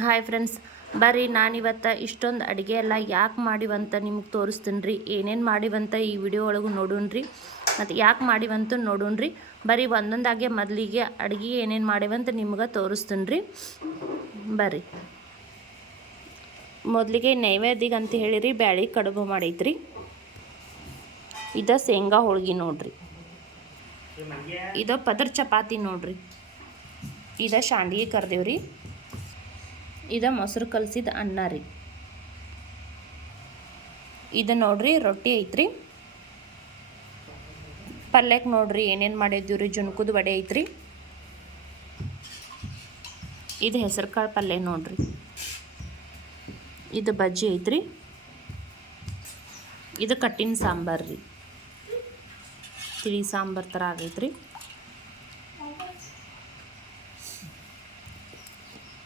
Hi friends, ಬರ್ರಿ ನಾನಿವತ್ತು ಇಷ್ಟೊಂದು ಅಡುಗೆ ಎಲ್ಲ ಯಾಕೆ ಮಾಡಿವಂತ ನಿಮಗೆ ತೋರಿಸ್ತೀನಿ ರೀ. ಏನೇನು ಮಾಡಿವಂತ ಈ ವಿಡಿಯೋ ಒಳಗೆ ನೋಡೋಣ್ರಿ, ಮತ್ತು ಯಾಕೆ ಮಾಡಿವಂತ ನೋಡೋಣ್ರಿ. ಬರ್ರಿ ಒಂದೊಂದಾಗೆ ಮೊದಲಿಗೆ ಅಡುಗೆ ಏನೇನು ಮಾಡಿವಂತ ನಿಮ್ಗೆ ತೋರಿಸ್ತೀನಿ ರೀ. ಬರ್ರಿ ಮೊದಲಿಗೆ ನೈವೇದ್ಯಗೆ ಅಂತ ಹೇಳಿರಿ ಬ್ಯಾಳಿ ಕಡುಬು ಮಾಡೈತ್ರಿ. ಇದು ಶೇಂಗಾ ಹೋಳ್ಗೆ ನೋಡ್ರಿ, ಇದು ಪದರ್ ಚಪಾತಿ ನೋಡ್ರಿ, ಇದು ಶಾಂಡ್ಗೆ ಕರ್ದೇವ್ರಿ, ಇದು ಮೊಸರು ಕಲಸಿದ ಅನ್ನ ರೀ, ಇದು ನೋಡ್ರಿ ರೊಟ್ಟಿ ಐತ್ರಿ. ಪಲ್ಯಕ್ಕೆ ನೋಡ್ರಿ ಏನೇನು ಮಾಡಿದ್ದೀವ್ರಿ. ಜುನ್ಕುದ ವಡೆ ಐತ್ರಿ, ಇದು ಹೆಸರು ಕಾಳು ಪಲ್ಯ ನೋಡ್ರಿ, ಇದು ಬಜ್ಜಿ ಐತ್ರಿ, ಇದು ಕಟ್ಟಿನ ಸಾಂಬಾರು ರೀ, ತಿಳಿ ಸಾಂಬಾರು ಥರ ಆಗೈತ್ರಿ.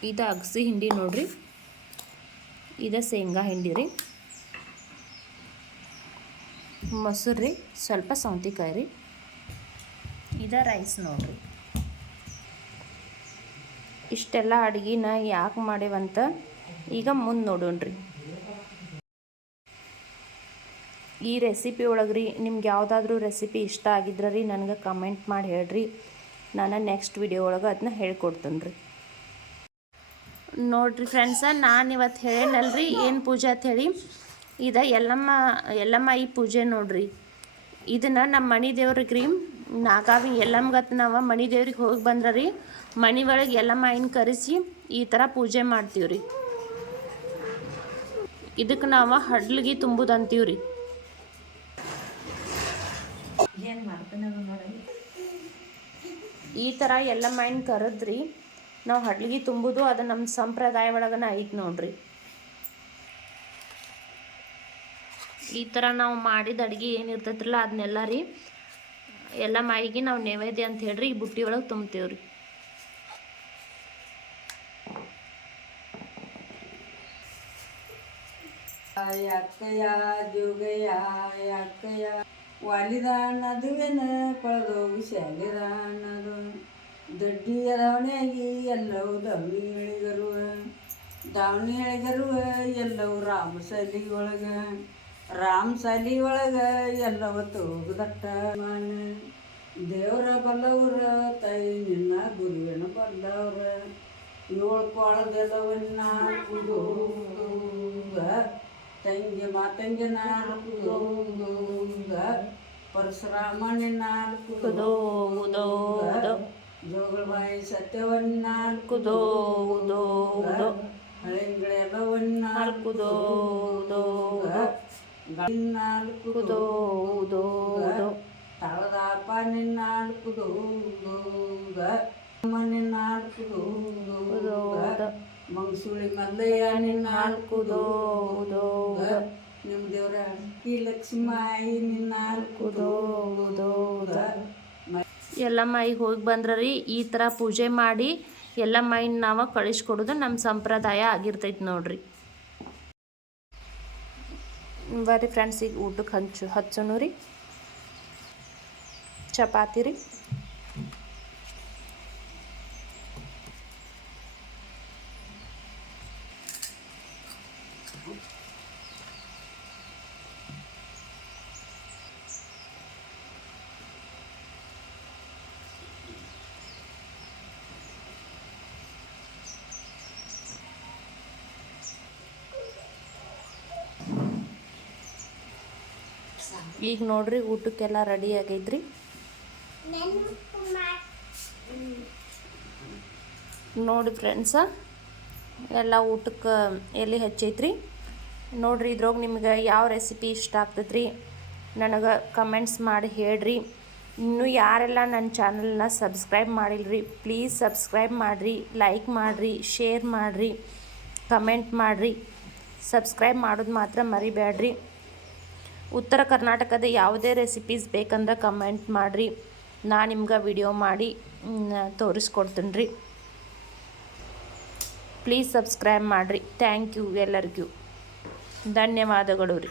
ಇದು ಅಗಸಿ ಹಿಂಡಿ ನೋಡ್ರಿ, ಇದು ಶೇಂಗಾ ಹಿಂಡಿ ರೀ, ಮೊಸರು ರೀ, ಸ್ವಲ್ಪ ಸೌಂತಿಕಾಯಿ ರೀ, ಇದು ರೈಸ್ ನೋಡ್ರಿ. ಇಷ್ಟೆಲ್ಲ ಅಡುಗೆನ ಯಾಕೆ ಮಾಡೇವಂತ ಈಗ ಮುಂದೆ ನೋಡೋಣ್ರಿ. ಈ ರೆಸಿಪಿ ಒಳಗೆ ರೀ ನಿಮ್ಗೆ ಯಾವುದಾದ್ರೂ ರೆಸಿಪಿ ಇಷ್ಟ ಆಗಿದ್ರೆ ರೀ ನನಗೆ ಕಮೆಂಟ್ ಮಾಡಿ ಹೇಳ್ರಿ. ನಾನು ನೆಕ್ಸ್ಟ್ ವಿಡಿಯೋ ಒಳಗೆ ಅದನ್ನ ಹೇಳ್ಕೊಡ್ತೀನಿ ರೀ. ನೋಡಿರಿ ಫ್ರೆಂಡ್ಸ, ನಾನು ಇವತ್ತು ಹೇಳೇನಲ್ರಿ ಏನು ಪೂಜೆ ಅಂತ ಹೇಳಿ. ಇದು ಎಲ್ಲಮ್ಮ ಈ ಪೂಜೆ ನೋಡ್ರಿ. ಇದನ್ನು ನಮ್ಮ ಮನೆ ದೇವ್ರಿಗೆ ರೀ ನಾಗಾವಿ ಎಲ್ಲಮ್ಮಗತ್ತು ನಾವು ಮನೆ ದೇವ್ರಿಗೆ ಹೋಗಿ ಬಂದ್ರೆ ರೀ ಮನೆ ಒಳಗೆ ಎಲ್ಲಮ್ಮ ಆಯಿನ ಕರೆಸಿ ಈ ಥರ ಪೂಜೆ ಮಾಡ್ತೀವಿ ರೀ. ಇದಕ್ಕೆ ನಾವು ಹಡ್ಲಿಗೆ ತುಂಬುದು ಅಂತೀವಿ ರೀ. ಈ ಥರ ಎಲ್ಲಮ್ಮ ಆಯಿನ ಕರೆದ್ರಿ ನಾವು ಹಡ್ಲಿಗೆ ತುಂಬುದು, ಅದು ನಮ್ಮ ಸಂಪ್ರದಾಯ ಒಳಗನ ಐತೆ ನೋಡ್ರಿ. ಈ ಥರ ನಾವು ಮಾಡಿದ ಅಡುಗೆ ಏನಿರ್ತೈತ್ರಲ್ಲ ಅದನ್ನೆಲ್ಲ ರೀ ಎಲ್ಲ ಮಾಯಿಗೆ ನಾವು ನೈವೇದ್ಯ ಅಂತ ಹೇಳ್ರಿ ಈ ಬುಟ್ಟಿ ಒಳಗೆ ತುಂಬ್ತೀವ್ರಿ. ಯಾಕಯ್ಯ ಜೋಗಯ್ಯ ಯಾಕಯ್ಯ ವಾಲಿದ ನದುವೆನ ಕಳೆದೋಗು ಶಾಲಿದ ನದು ದೊಡ್ಡಿಯ ದಾವಣಿಯಾಗಿ ಎಲ್ಲವೂ ದಾವಣಿ ಎಳಿಗರು ಎಲ್ಲವೂ ರಾಮಸಾಲಿ ಒಳಗೆ ಎಲ್ಲವ ತೋಗದಟ್ಟ ದೇವರ ಬಲ್ಲವ್ರ ತಾಯಿ ನಿನ್ನ ಗುರುವಿನ ಬಂದವ್ರ 7 ಕೊಳದೆಲ್ಲವನ್ನ ಕುದೋಗ ತಂಗಿ ಮಾತಂಗಿ 4 ಪರಶುರಾಮನ 4 ಜೋಗಳಬಾಯಿ ಸತ್ಯವನ್ನ 4 ಹಳೆಂಗಳೆಲ್ಲವನ್ನ 4 ತಾಳದಾಪ ನಿನ್ನ 4 ನಿನ್ನ 4 ಮಂಗಸುಳಿ ಮಲ್ಲಯ್ಯ ನಿನ್ನ 4 ನಿಮ್ಮ ದೇವರ ಈ ಲಕ್ಷ್ಮಾಯಿ ನಿನ್ನ 4 ಎಲ್ಲಮ್ಮಯಿಗೆ ಹೋಗಿ ಬಂದ್ರೆ ರೀ ಈ ಥರ ಪೂಜೆ ಮಾಡಿ ಎಲ್ಲಮ್ಮಯಿನ ನಾವು ಕಳಿಸ್ಕೊಡೋದು ನಮ್ಮ ಸಂಪ್ರದಾಯ ಆಗಿರ್ತೈತೆ ನೋಡ್ರಿ. ಬರ್ರಿ ಫ್ರೆಂಡ್ಸ್, ಈಗ ಊಟಕ್ಕೆ ಹಚ್ಚೋಣ ರೀ. ಚಪಾತಿ ರೀ, ಈಗ ನೋಡ್ರಿ ಊಟಕ್ಕೆಲ್ಲ ರೆಡಿ ಆಗೈತ್ರಿ. ನೋಡಿ ಫ್ರೆಂಡ್ಸ, ಎಲ್ಲ ಊಟಕ್ಕೆ ಎಲ್ಲಿ ಹಚ್ಚೈತ್ರಿ ನೋಡ್ರಿ. ಇದ್ರೊಳಗೆ ನಿಮ್ಗೆ ಯಾವ ರೆಸಿಪಿ ಇಷ್ಟ ಆಗ್ತೈತ್ರಿ ನನಗೆ ಕಮೆಂಟ್ಸ್ ಮಾಡಿ ಹೇಳ್ರಿ. ಇನ್ನೂ ಯಾರೆಲ್ಲ ನನ್ನ ಚಾನಲ್ನ ಸಬ್ಸ್ಕ್ರೈಬ್ ಮಾಡಿಲ್ರಿ ಪ್ಲೀಸ್ ಸಬ್ಸ್ಕ್ರೈಬ್ ಮಾಡಿರಿ, ಲೈಕ್ ಮಾಡಿರಿ, ಶೇರ್ ಮಾಡಿರಿ, ಕಮೆಂಟ್ ಮಾಡಿರಿ. ಸಬ್ಸ್ಕ್ರೈಬ್ ಮಾಡೋದು ಮಾತ್ರ ಮರಿಬೇಡ್ರಿ. ಉತ್ತರ ಕರ್ನಾಟಕದ ಯಾವುದೇ ರೆಸಿಪೀಸ್ ಬೇಕಂದ್ರೆ ಕಮೆಂಟ್ ಮಾಡಿರಿ, ನಾನು ನಿಮ್ಗೆ ವಿಡಿಯೋ ಮಾಡಿ ತೋರಿಸ್ಕೊಡ್ತೀನಿ ರೀ. ಪ್ಲೀಸ್ ಸಬ್ಸ್ಕ್ರೈಬ್ ಮಾಡಿರಿ. ಥ್ಯಾಂಕ್ ಯು ಎಲ್ಲರಿಗೂ, ಧನ್ಯವಾದಗಳು ರೀ.